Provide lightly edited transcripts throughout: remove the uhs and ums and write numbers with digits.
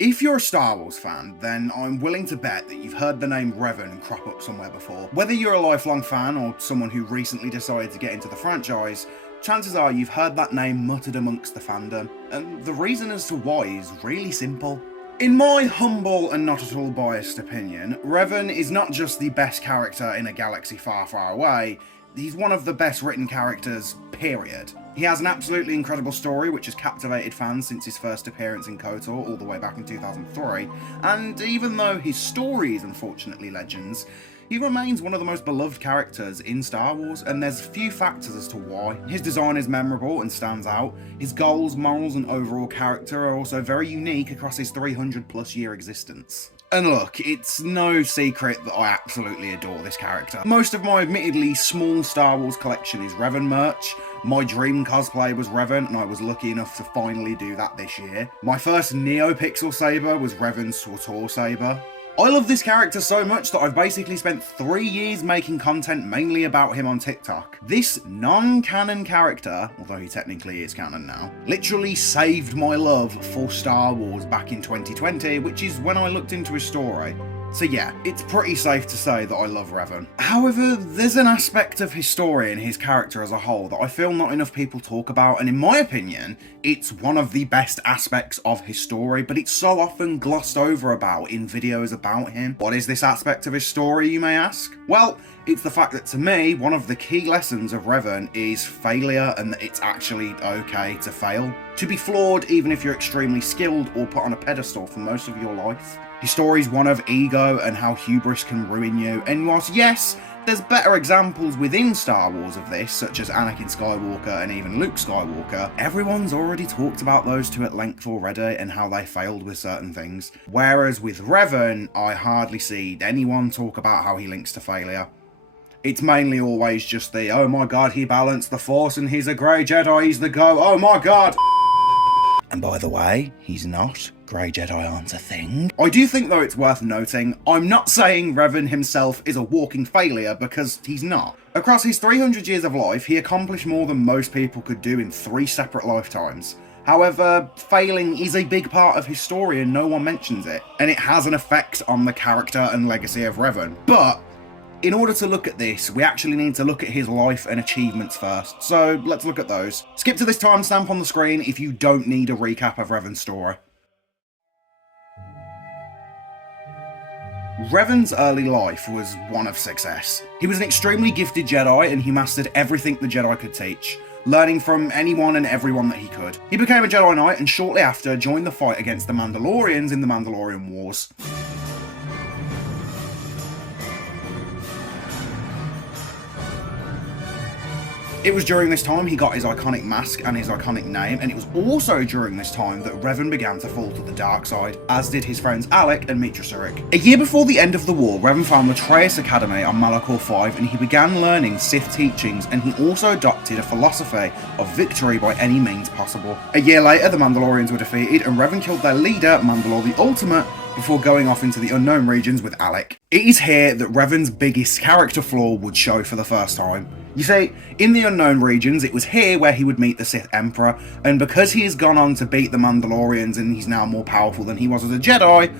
If you're a Star Wars fan, then I'm willing to bet that you've heard the name Revan crop up somewhere before. Whether you're a lifelong fan or someone who recently decided to get into the franchise, chances are you've heard that name muttered amongst the fandom, and the reason as to why is really simple. In my humble and not at all biased opinion, Revan is not just the best character in a galaxy far, far away, he's one of the best written characters, period. He has an absolutely incredible story which has captivated fans since his first appearance in KOTOR all the way back in 2003, and even though his story is unfortunately legends, he remains one of the most beloved characters in Star Wars, and there's a few factors as to why. His design is memorable and stands out, his goals, morals and overall character are also very unique across his 300 plus year existence. And look, it's no secret that I absolutely adore this character. Most of my admittedly small Star Wars collection is Revan merch. My dream cosplay was Revan, and I was lucky enough to finally do that this year. My first NeoPixel saber was Revan's SWTOR saber. I love this character so much that I've basically spent 3 years making content mainly about him on TikTok. This non-canon character, although he technically is canon now, literally saved my love for Star Wars back in 2020, which is when I looked into his story. So yeah, it's pretty safe to say that I love Revan. However, there's an aspect of his story and his character as a whole that I feel not enough people talk about, and in my opinion, it's one of the best aspects of his story, but it's so often glossed over about in videos about him. What is this aspect of his story, you may ask? Well, it's the fact that to me, one of the key lessons of Revan is failure, and that it's actually okay to fail. To be flawed even if you're extremely skilled or put on a pedestal for most of your life. His story is one of ego and how hubris can ruin you, and whilst yes, there's better examples within Star Wars of this, such as Anakin Skywalker and even Luke Skywalker, everyone's already talked about those two at length already and how they failed with certain things. Whereas with Revan, I hardly see anyone talk about how he links to failure. It's mainly always just the, oh my god, he balanced the Force and he's a grey Jedi, he's the go, oh my god! And by the way, he's not. Grey Jedi aren't a thing. I do think though it's worth noting, I'm not saying Revan himself is a walking failure, because he's not. Across his 300 years of life, he accomplished more than most people could do in 3 separate lifetimes. However, failing is a big part of his story and no one mentions it, and it has an effect on the character and legacy of Revan. But in order to look at this, we actually need to look at his life and achievements first, so let's look at those. Skip to this timestamp on the screen if you don't need a recap of Revan's story. Revan's early life was one of success. He was an extremely gifted Jedi and he mastered everything the Jedi could teach, learning from anyone and everyone that he could. He became a Jedi Knight and shortly after joined the fight against the Mandalorians in the Mandalorian Wars. It was during this time he got his iconic mask and his iconic name, and it was also during this time that Revan began to fall to the dark side, as did his friends Alec and Mitra Surik. A year before the end of the war, Revan found the Trace Academy on Malachor 5 and he began learning Sith teachings, and he also adopted a philosophy of victory by any means possible. A year later, the Mandalorians were defeated and Revan killed their leader, Mandalore the Ultimate, before going off into the unknown regions with Alec. It is here that Revan's biggest character flaw would show for the first time. You see, in the unknown regions, it was here where he would meet the Sith Emperor, and because he has gone on to beat the Mandalorians and he's now more powerful than he was as a Jedi,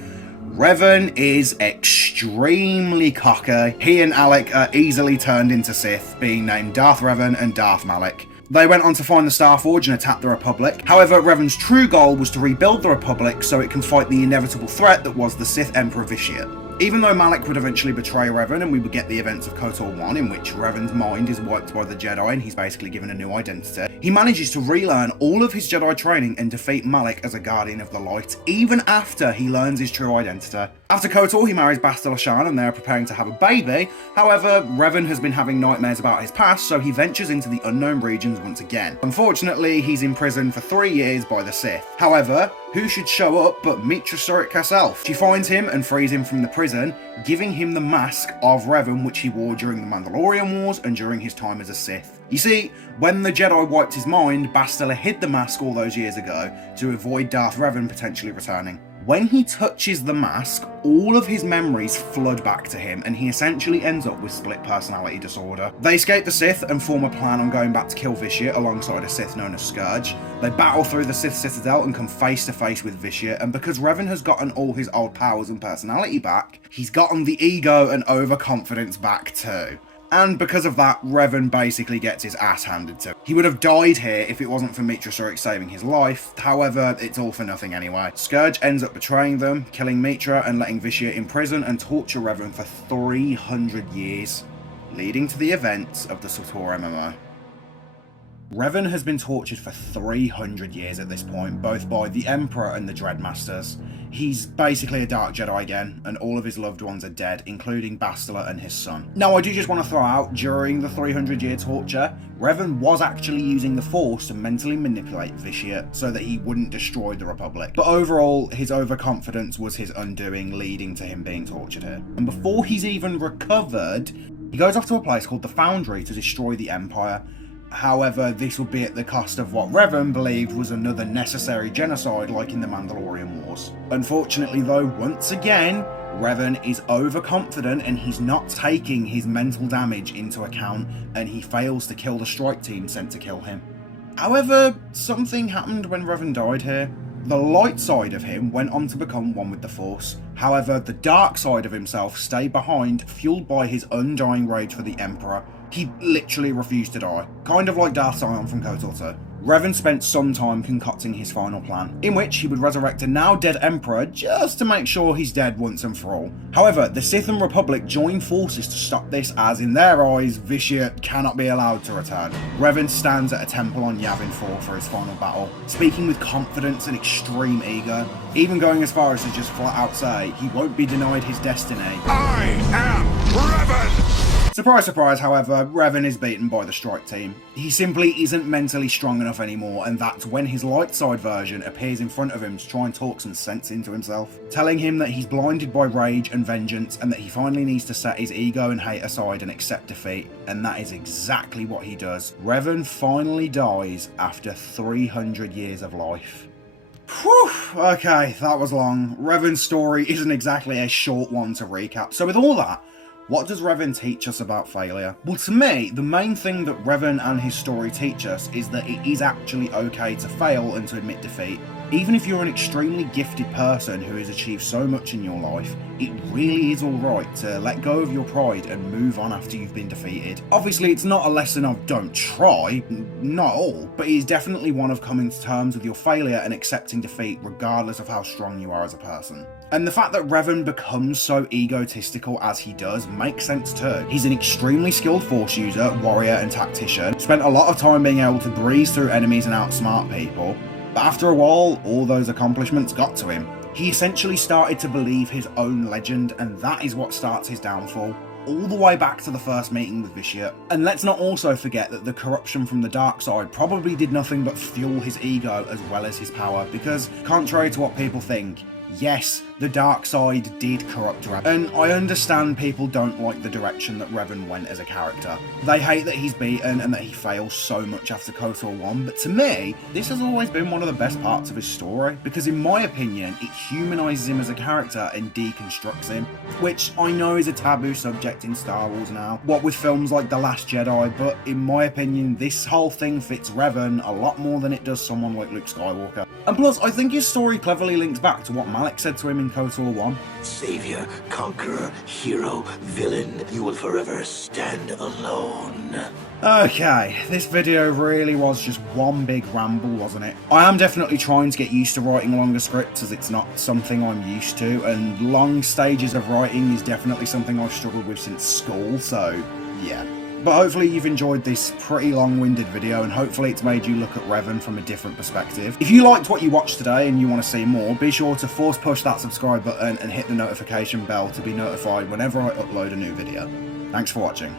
Revan is extremely cocky. He and Alec are easily turned into Sith, being named Darth Revan and Darth Malak. They went on to find the Starforge and attack the Republic. However, Revan's true goal was to rebuild the Republic so it can fight the inevitable threat that was the Sith Emperor Vitiate. Even though Malak would eventually betray Revan and we would get the events of KOTOR 1 in which Revan's mind is wiped by the Jedi and he's basically given a new identity, he manages to relearn all of his Jedi training and defeat Malak as a Guardian of the Light, even after he learns his true identity. After KOTOR, he marries Bastila Shan and they are preparing to have a baby. However, Revan has been having nightmares about his past, so he ventures into the unknown regions once again. Unfortunately, he's imprisoned for 3 years by the Sith. However, who should show up but Mitra Surik herself? She finds him and frees him from the prison, giving him the mask of Revan which he wore during the Mandalorian Wars and during his time as a Sith. You see, when the Jedi wiped his mind, Bastila hid the mask all those years ago to avoid Darth Revan potentially returning. When he touches the mask, all of his memories flood back to him, and he essentially ends up with split personality disorder. They escape the Sith and form a plan on going back to kill Vitiate alongside a Sith known as Scourge. They battle through the Sith Citadel and come face to face with Vitiate, and because Revan has gotten all his old powers and personality back, he's gotten the ego and overconfidence back too. And because of that, Revan basically gets his ass handed to him. He would have died here if it wasn't for Mitra Surik saving his life, however, it's all for nothing anyway. Scourge ends up betraying them, killing Mitra and letting Vitiate imprison and torture Revan for 300 years, leading to the events of the SWTOR MMO. Revan has been tortured for 300 years at this point, both by the Emperor and the Dreadmasters. He's basically a Dark Jedi again, and all of his loved ones are dead, including Bastila and his son. Now, I do just want to throw out, during the 300-year torture, Revan was actually using the Force to mentally manipulate Vitiate so that he wouldn't destroy the Republic. But overall, his overconfidence was his undoing, leading to him being tortured here. And before he's even recovered, he goes off to a place called the Foundry to destroy the Empire. However, this would be at the cost of what Revan believed was another necessary genocide like in the Mandalorian Wars. Unfortunately though, once again, Revan is overconfident and he's not taking his mental damage into account, and he fails to kill the strike team sent to kill him. However, something happened when Revan died here. The light side of him went on to become one with the Force. However, the dark side of himself stayed behind, fueled by his undying rage for the Emperor. He literally refused to die, kind of like Darth Sion from KOTOR 2. Revan spent some time concocting his final plan, in which he would resurrect a now dead Emperor just to make sure he's dead once and for all. However, the Sith and Republic join forces to stop this, as in their eyes, Vitiate cannot be allowed to return. Revan stands at a temple on Yavin 4 for his final battle, speaking with confidence and extreme ego, even going as far as to just flat out say he won't be denied his destiny. I am Revan! Surprise, surprise, however, Revan is beaten by the strike team. He simply isn't mentally strong enough anymore, and that's when his light side version appears in front of him to try and talk some sense into himself, telling him that he's blinded by rage and vengeance and that he finally needs to set his ego and hate aside and accept defeat, and that is exactly what he does. Revan finally dies after 300 years of life. Whew, okay, that was long. Revan's story isn't exactly a short one to recap, so with all that, what does Revan teach us about failure? Well, to me, the main thing that Revan and his story teach us is that it is actually okay to fail and to admit defeat. Even if you're an extremely gifted person who has achieved so much in your life, it really is alright to let go of your pride and move on after you've been defeated. Obviously, it's not a lesson of don't try, not at all, but it is definitely one of coming to terms with your failure and accepting defeat regardless of how strong you are as a person. And the fact that Revan becomes so egotistical as he does makes sense too. He's an extremely skilled Force user, warrior and tactician, spent a lot of time being able to breeze through enemies and outsmart people, but after a while, all those accomplishments got to him. He essentially started to believe his own legend, and that is what starts his downfall, all the way back to the first meeting with Vitiate. And let's not also forget that the corruption from the dark side probably did nothing but fuel his ego as well as his power, because contrary to what people think, yes, the dark side did corrupt Revan, and I understand people don't like the direction that Revan went as a character. They hate that he's beaten and that he fails so much after KOTOR 1, but to me, this has always been one of the best parts of his story, because in my opinion, it humanises him as a character and deconstructs him, which I know is a taboo subject in Star Wars now, what with films like The Last Jedi, but in my opinion, this whole thing fits Revan a lot more than it does someone like Luke Skywalker. And plus, I think his story cleverly links back to what Malak said to him in KOTOR 1. Savior, conqueror, hero, villain, you will forever stand alone. Okay, this video really was just one big ramble, wasn't it? I am definitely trying to get used to writing longer scripts, as it's not something I'm used to, and long stages of writing is definitely something I've struggled with since school, so yeah. But hopefully you've enjoyed this pretty long-winded video, and hopefully it's made you look at Revan from a different perspective. If you liked what you watched today and you want to see more, be sure to force push that subscribe button and hit the notification bell to be notified whenever I upload a new video. Thanks for watching.